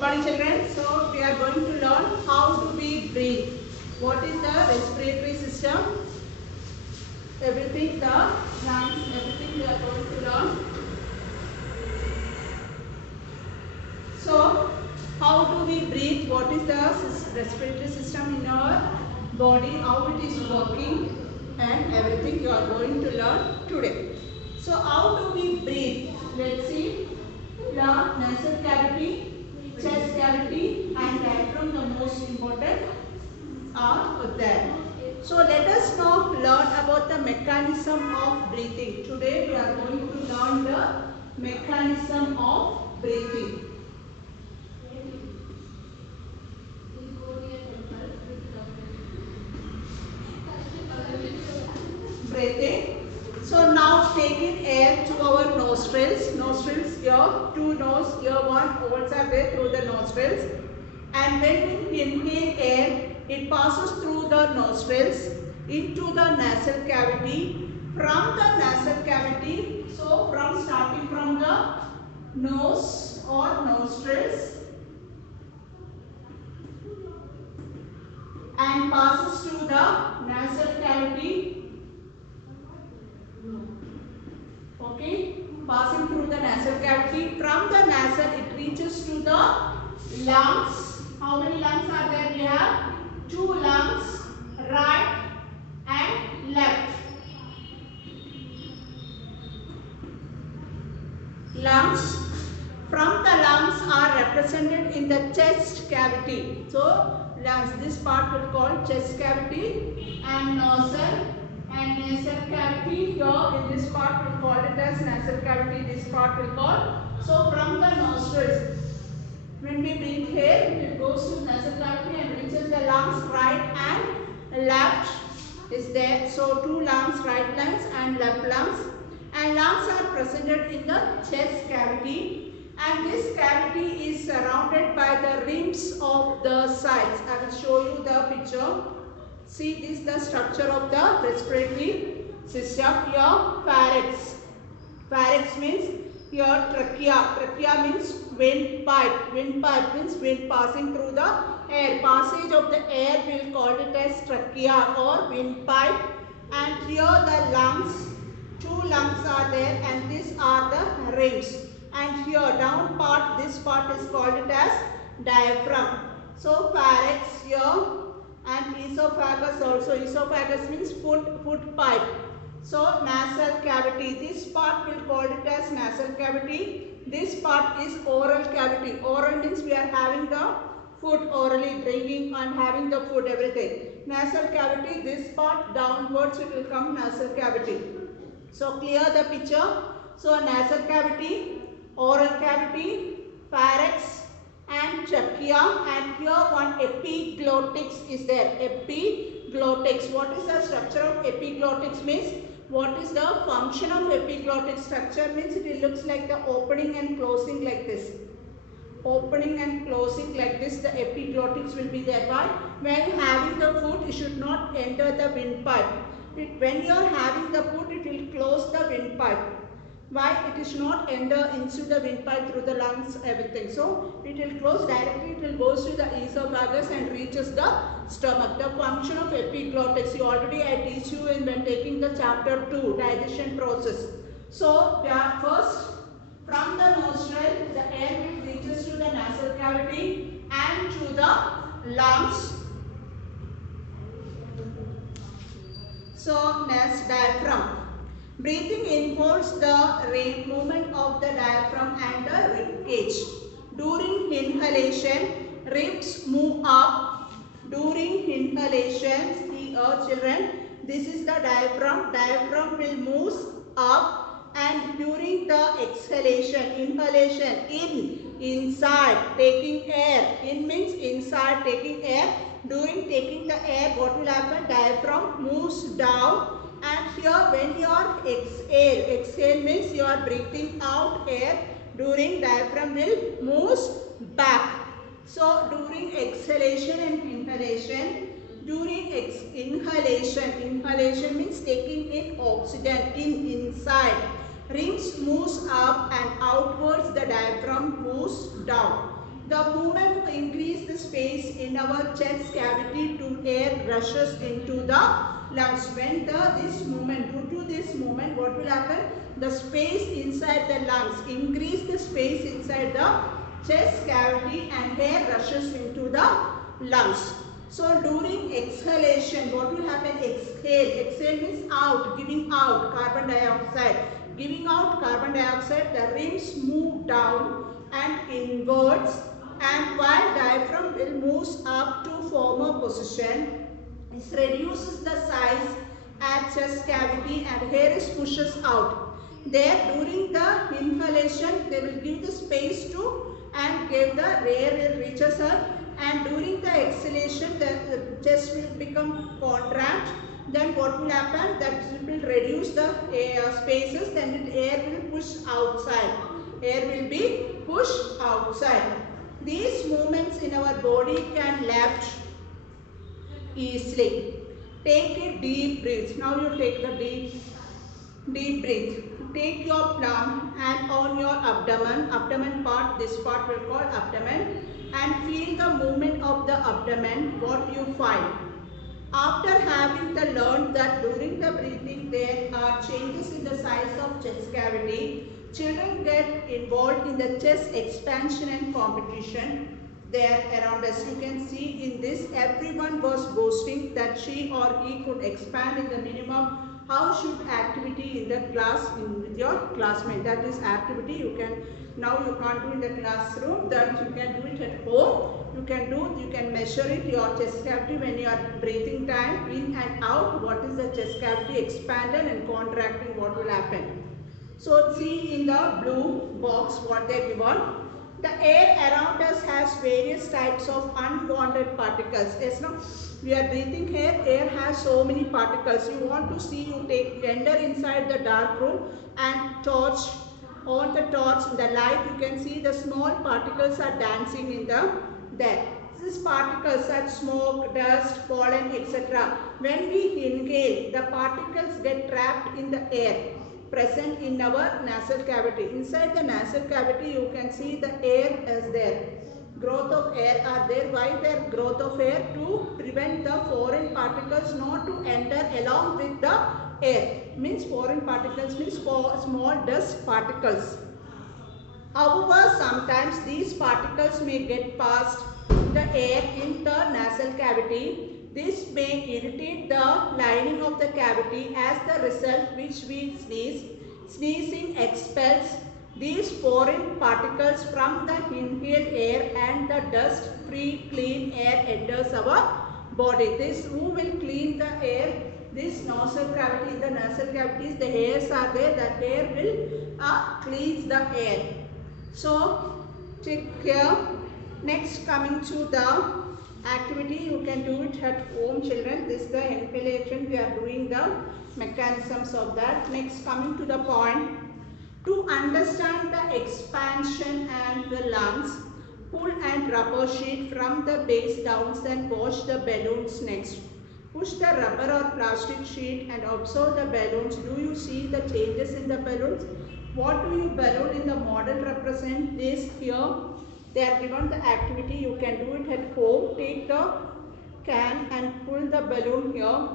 Good morning, children. So we are going to learn how do we breathe. What is the respiratory system? Everything, the lungs, everything we are going to learn. So how do we breathe? What is the respiratory system in our body? How it is working and everything you are going to learn today. So how do we breathe? Let's see. The nasal cavity, chest cavity and diaphragm, the most important, are there. So let us now learn about the mechanism of breathing. Today we are going to learn the mechanism of breathing. Breathing. So now taking air to our nostrils. Nostrils here, two nose, here one, holes are there through the nostrils. And when we inhale air, it passes through the nostrils into the nasal cavity. From the nasal cavity, so from starting from the nose or nostrils and passes to the nasal cavity. Okay, passing through the nasal cavity. From the nasal, it reaches to the lungs. How many lungs are there? We have two lungs, right and left. Lungs. From the lungs are represented in the chest cavity. So lungs, this part will call chest cavity, and nostril and nasal cavity. Here in this part we call it as nasal cavity. This part we call. So from the nostrils, when we breathe here, it goes to nasal cavity and reaches the lungs. Right and left is there. So two lungs, right lungs and left lungs. And lungs are presented in the chest cavity. And this cavity is surrounded by the rims of the sides. I will show you the picture. See, this is the structure of the respiratory system. Here, pharynx. Pharynx means here trachea. Trachea means windpipe. Windpipe means wind passing through the air. Passage of the air, we will call it as trachea or windpipe. And here the lungs. Two lungs are there, and these are the rims. And here down part, this part is called it as diaphragm. So pharynx here. And esophagus also. Esophagus means food pipe. So nasal cavity. This part we'll call it as nasal cavity. This part is oral cavity. Oral means we are having the food orally, drinking and having the food, everything. Nasal cavity, this part downwards it will come nasal cavity. So clear the picture. So nasal cavity, oral cavity, pharynx and trachea, and here one epiglottis is there. Epiglottis. What is the structure of epiglottis means? What is the function of epiglottis structure means? It looks like the opening and closing like this. Opening and closing like this, the epiglottis will be there. Why? When having the food, it should not enter the windpipe. When you are having the food, it will close the windpipe. Why? It is not enter into the windpipe through the lungs, everything. So it will close directly, it will go to the esophagus and reaches the stomach. The function of epiglottis, you already I teach you in when taking the chapter 2, digestion process. So first, from the nostril, the air will reaches to the nasal cavity and to the lungs. So next, diaphragm. Breathing involves the movement of the diaphragm and the rib cage. During inhalation, ribs move up. During inhalation, children, this is the diaphragm. Diaphragm will move up, and during the exhalation, inhalation, inside, taking air. In means inside, taking air. During taking the air, what will happen? Diaphragm moves down. And here when you are exhale means you are breathing out air. During diaphragm will moves back. So during exhalation and inhalation, during inhalation means taking in oxygen inside. Rings moves up and outwards, the diaphragm moves down. The movement space in our chest cavity to air rushes into the lungs. When this movement, due to this movement, what will happen? The space inside the lungs, increase the space inside the chest cavity and air rushes into the lungs. So during exhalation, what will happen? Exhale. Exhale means out, giving out carbon dioxide. Giving out carbon dioxide, the rims move down and inwards, and while diaphragm will move up to former position, it reduces the size at chest cavity and air is pushes out. There during the inhalation, they will give the space to and give the air reaches up, and during the exhalation, the chest will become contract. Then what will happen? That it will reduce the spaces, then the air will push outside. Air will be pushed outside. These movements in our body can left easily. Take a deep breath. Now you take the deep breath. Take your palm and on your abdomen part, this part we call abdomen, and feel the movement of the abdomen, what you find. After having learned that during the breathing there are changes in the size of chest cavity, children get involved in the chest expansion and competition. There around us, you can see in this, everyone was boasting that she or he could expand in the minimum. How should activity in the class with your classmate? That is activity you can, now you can't do in the classroom, that you can do it at home. You can measure it, your chest cavity when you are breathing time, in and out, what is the chest cavity expanded and contracting, what will happen. So see in the blue box what they given. The air around us has various types of unwanted particles. Yes, no? We are breathing here, air has so many particles. You want to see, you enter inside the dark room and torch, on the torch, the light, you can see the small particles are dancing in there. These particles such smoke, dust, pollen, etc. When we inhale, the particles get trapped in the air present in our nasal cavity. Inside the nasal cavity, you can see the air is there. Growth of air are there. Why there growth of air? To prevent the foreign particles not to enter along with the air. Means foreign particles means small dust particles. However, sometimes these particles may get past the air in the nasal cavity. This may irritate the lining of the cavity, as the result which we sneeze. Sneezing expels these foreign particles from the inhaled air, and the dust-free clean air enters our body. This who will clean the air? This nasal cavity, the nasal cavities, the hairs are there. That air will cleanse the air. So check here. Next, coming to the activity, you can do it at home, children. This is the inhalation, we are doing the mechanisms of that. Next, coming to the point, to understand the expansion and the lungs, pull and rubber sheet from the base down and wash the balloons next. Push the rubber or plastic sheet and observe the balloons. Do you see the changes in the balloons? What do you balloon in the model represent? This here. They are given the activity, you can do it at home. Take the can and pull the balloon here.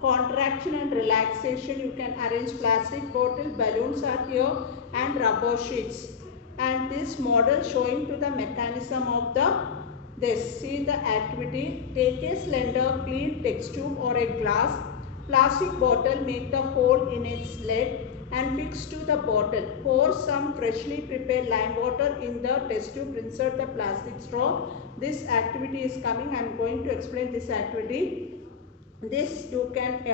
Contraction and relaxation, you can arrange plastic bottle, balloons are here, and rubber sheets. And this model showing to the mechanism of this. See the activity. Take a slender clean test tube or a glass plastic bottle, make the hole in its lid and fix to the bottle. Pour some freshly prepared lime water in the test tube. Insert the plastic straw. This activity is coming. I am going to explain this activity. This you can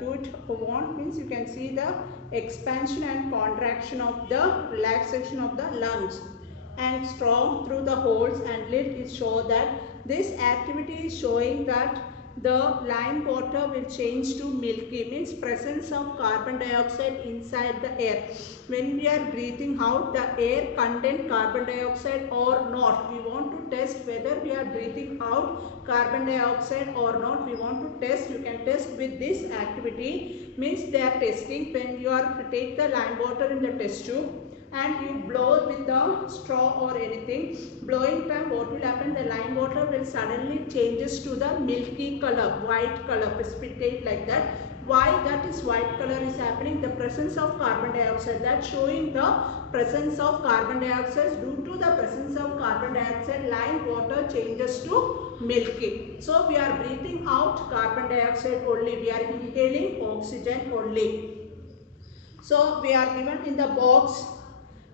do it want, means you can see the expansion and contraction of the relaxation of the lungs, and straw through the holes and lid is show that this activity is showing that the lime water will change to milky, means presence of carbon dioxide inside the air. When we are breathing out, the air contain carbon dioxide or not. We want to test whether we are breathing out carbon dioxide or not. We want to test. You can test with this activity. Means they are testing when you are take the lime water in the test tube and you blow with the straw or anything. Blowing time, what will happen? The lime water water will suddenly changes to the milky color, white color, precipitate like that. Why that is white color is happening? The presence of carbon dioxide. That's showing the presence of carbon dioxide. Due to the presence of carbon dioxide, lime water changes to milky. So we are breathing out carbon dioxide only. We are inhaling oxygen only. So we are given in the box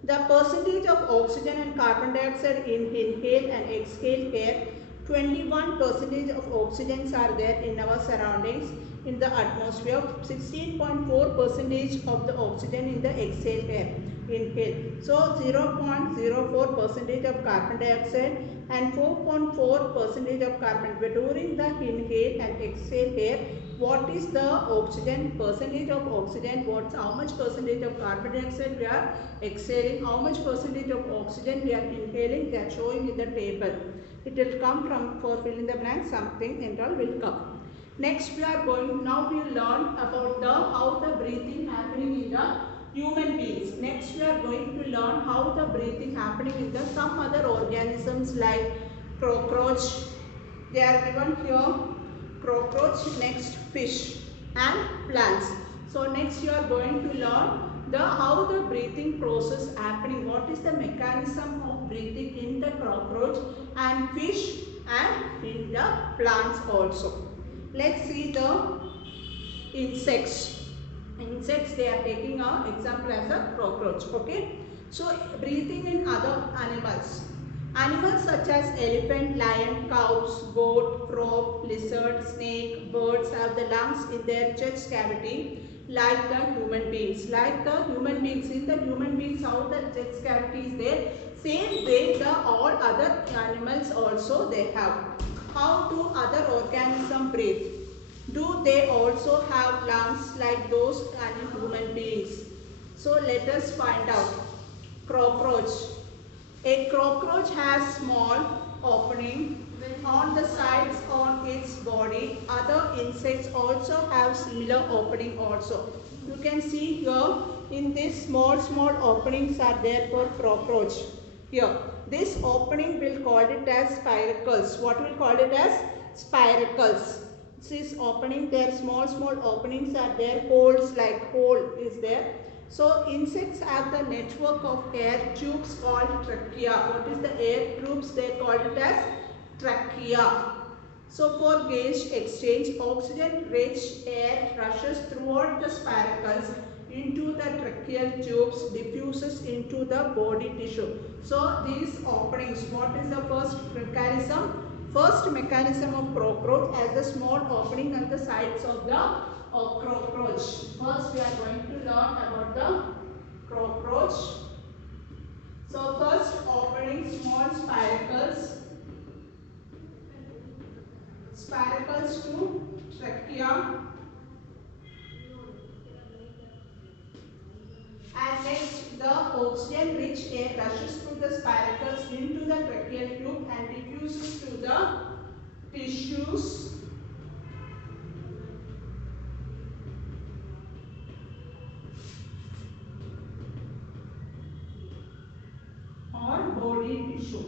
the percentage of oxygen and carbon dioxide in inhale and exhale air. 21% of oxygens are there in our surroundings in the atmosphere. 16.4% of the oxygen in the exhale air. Inhale. So 0.04% of carbon dioxide and 4.4% of carbon. During the inhale and exhale air, what is the oxygen, percentage of oxygen, how much percentage of carbon dioxide we are exhaling, how much percentage of oxygen we are inhaling, they are showing in the table. It will come from, for fill in the blank, something and all will come. Next we are going, now we will learn about how the breathing happening in the human beings. Next we are going to learn how the breathing happening in the some other organisms like cockroach. They are given here, cockroach, next fish and plants. So next you are going to learn how the breathing process happening, what is the mechanism of breathing in the cockroach and fish and in the plants also. Let's see the insects. Insects, they are taking an example as a cockroach. Okay. So breathing in other animals. Animals such as elephant, lion, cows, goat, frog, lizard, snake, birds have the lungs in their chest cavity like the human beings. Like the human beings. In the human beings, how the chest cavity is there, same way the all other animals also they have. How do other organisms breathe? Do they also have lungs like those human beings? So let us find out. Cockroach. A cockroach has small opening on the sides on its body. Other insects also have similar opening also. You can see here in this small openings are there for cockroach. Here, this opening will call it as spiracles. What will call it as? Spiracles. This opening, there small openings are there, holes like hole is there. So insects have the network of air tubes called trachea. What is the air tubes? They call it as trachea. So for gas exchange, oxygen-rich air rushes throughout the spiracles into the tracheal tubes, diffuses into the body tissue. So these openings, what is the first mechanism? First mechanism of cockroach as the small opening on the sides of the cockroach. First we are going to learn about the cockroach. So first opening, small spiracles to trachea. And next, the oxygen-rich air rushes through the spiracles into the tracheal tube and diffuses to the tissues or body tissue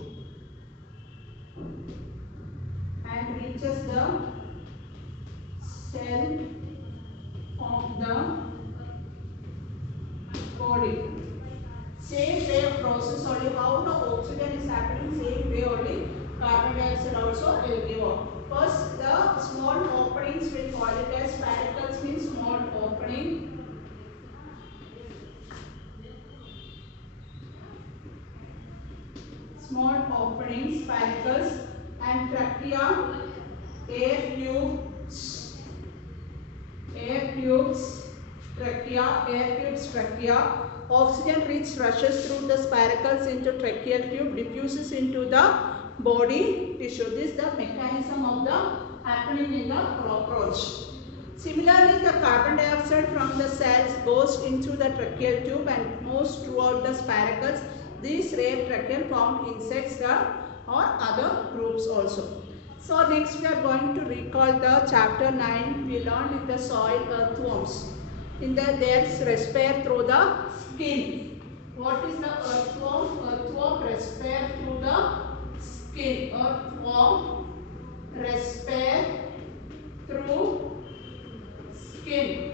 and reaches the cell of the body. Same way of process only, how the oxygen is happening, same way only carbon dioxide also will give out. First the small openings will call it as spiracles, means small opening. Small openings, spiracles, and trachea, air tubes, trachea. Oxygen-rich rushes through the spiracles into tracheal tube, diffuses into the body tissue. This is the mechanism of the happening in the cockroach. Similarly, the carbon dioxide from the cells goes into the tracheal tube and moves throughout the spiracles. These rare tracheal found insects or other groups also. So next we are going to recall the chapter 9 we learned in the soil earthworms. In the they respire through the skin. What is the earthworm? Earthworm respire through the skin. skin. Earthworm respire through skin.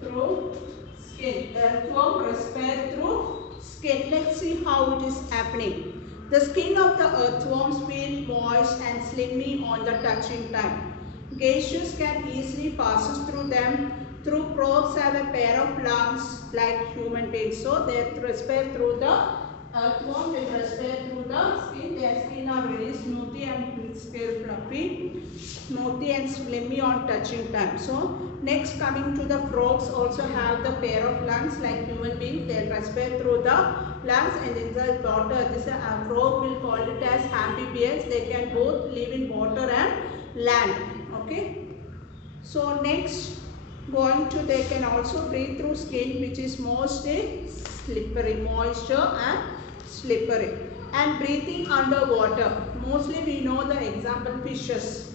Through skin. Earthworm respire through skin. Let's see how it is happening. The skin of the earthworms feel moist and slimy on the touching time. Gaseous can easily pass through them. Through probes have a pair of lungs like human beings. So they respire through the earthworm, will respire through the skin. Their skin are very smoothly and fluffy, smoothly and slimy on touching time. So next coming to the frogs also have the pair of lungs like human beings. They respire through the lungs and inside water. This frog will call it as amphibians. They can both live in water and land. Okay. So next going to, they can also breathe through skin which is mostly slippery, moisture and slippery, and breathing underwater. Mostly we know the example fishes,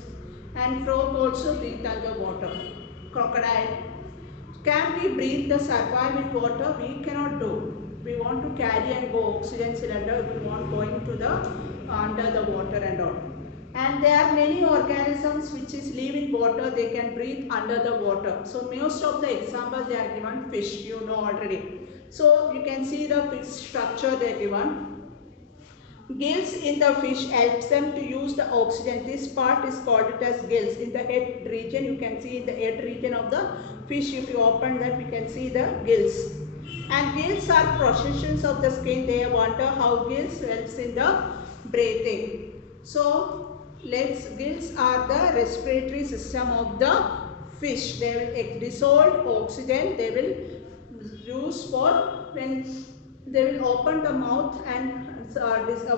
and frog also breathe underwater. Crocodile. Can we breathe the survive in water? We cannot do. We want to carry and go oxygen cylinder. We want going to the under the water and all. And there are many organisms which is live in water. They can breathe under the water. So most of the examples they are given fish. You know already. So you can see the fish structure they are given. Gills in the fish helps them to use the oxygen. This part is called it as gills. In the head region, you can see in the head region of the fish, if you open that, we can see the gills. And gills are processions of the skin. They wonder how gills helps in the breathing. So gills are the respiratory system of the fish. They will dissolve oxygen. They will use for when they will open the mouth and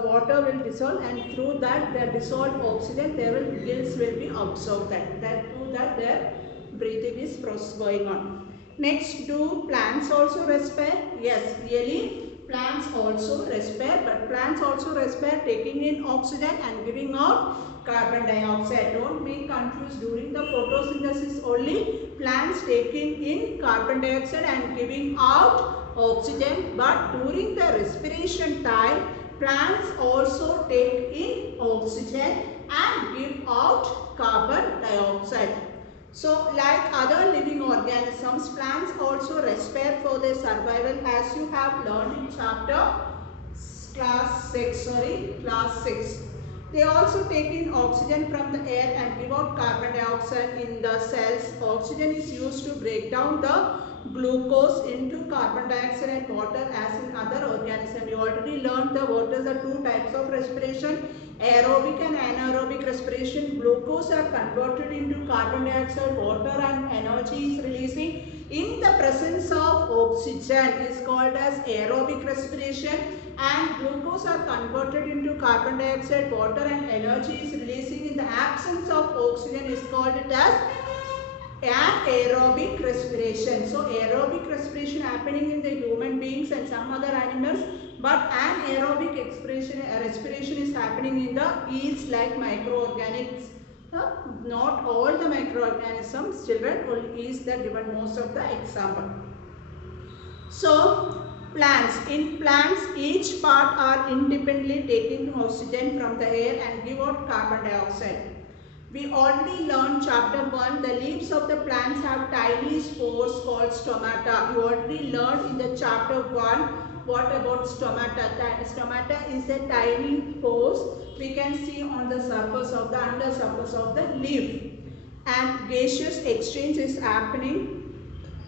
water will dissolve, and through that the dissolved oxygen gills will be absorbed. Through that their breathing is process going on. Next, do plants also respire? Yes, really plants also respire, but plants also respire taking in oxygen and giving out carbon dioxide. Don't be confused. During the photosynthesis only plants taking in carbon dioxide and giving out oxygen, but during the respiration time plants also take in oxygen and give out carbon dioxide. So like other living organisms, plants also respire for their survival, as you have learned in chapter class 6. They also take in oxygen from the air and give out carbon dioxide in the cells. Oxygen is used to break down the glucose into carbon dioxide and water as in other organisms. We already learned what is the two types of respiration, aerobic and anaerobic respiration. Glucose are converted into carbon dioxide, water, and energy is releasing in the presence of oxygen is called as aerobic respiration, and glucose are converted into carbon dioxide, water, and energy is releasing in the absence of oxygen is called it as anaerobic respiration. So aerobic respiration happening in the human beings and some other animals, but anaerobic respiration is happening in the yeast like microorganics. Not all the microorganisms, children, only is the given most of the example. So plants. In plants, each part are independently taking oxygen from the air and give out carbon dioxide. We already learned chapter 1, the leaves of the plants have tiny spores called stomata. You already learned in the chapter 1 what about stomata. Stomata is a tiny pores we can see on the surface of the under surface of the leaf, and gaseous exchange is happening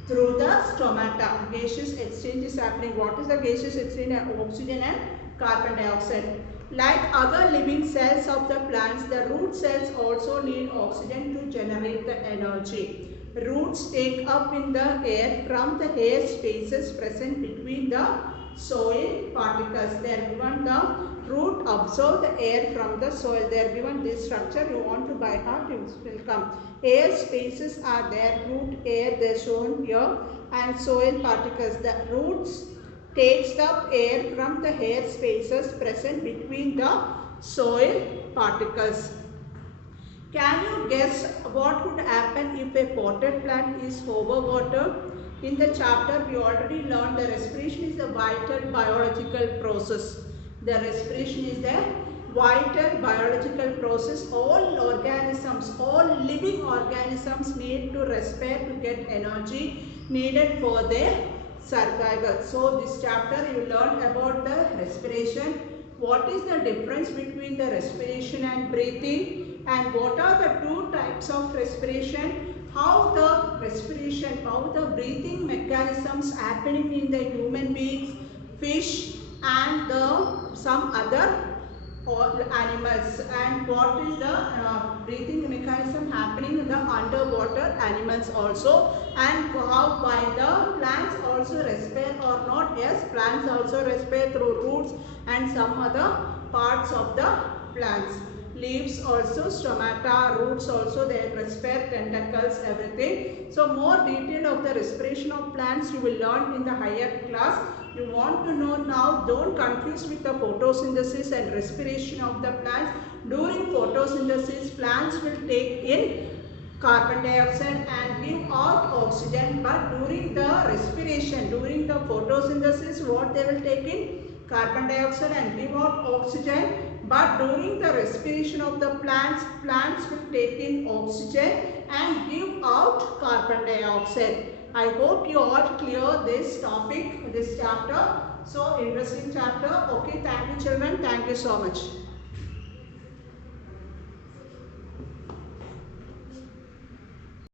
through the stomata. Gaseous exchange is happening. What is the gaseous exchange? Oxygen and carbon dioxide. Like other living cells of the plants, the root cells also need oxygen to generate the energy. Roots take up in the air from the air spaces present between the soil particles. They are given the root absorb the air from the soil. They are given this structure. You want to by heart, it will come. Air spaces are there, root air they are shown here, and soil particles. The roots takes up air from the air spaces present between the soil particles. Can you guess what would happen if a potted plant is over water? In the chapter we already learned the respiration is a vital biological process. The respiration is the vital biological process. All organisms, all living organisms need to respire to get energy needed for their survival. So this chapter you learn about the respiration. What is the difference between the respiration and breathing, and what are the two types of respiration, how the respiration, how the breathing mechanisms happening in the human beings, fish and some other animals, and what is the breathing mechanism happening in the underwater animals also, and how by the plants also respire or not. Yes, plants also respire through roots and some other parts of the plants. Leaves also, stomata, roots also, they respire, tentacles, everything. So more detail of the respiration of plants you will learn in the higher class. You want to know now, don't confuse with the photosynthesis and respiration of the plants. During photosynthesis, plants will take in carbon dioxide and give out oxygen, but during the respiration, during the photosynthesis, what they will take in? Carbon dioxide and give out oxygen, but during the respiration of the plants, plants will take in oxygen and give out carbon dioxide. I hope you all clear this topic, this chapter. So interesting chapter. Okay, thank you children. Thank you so much.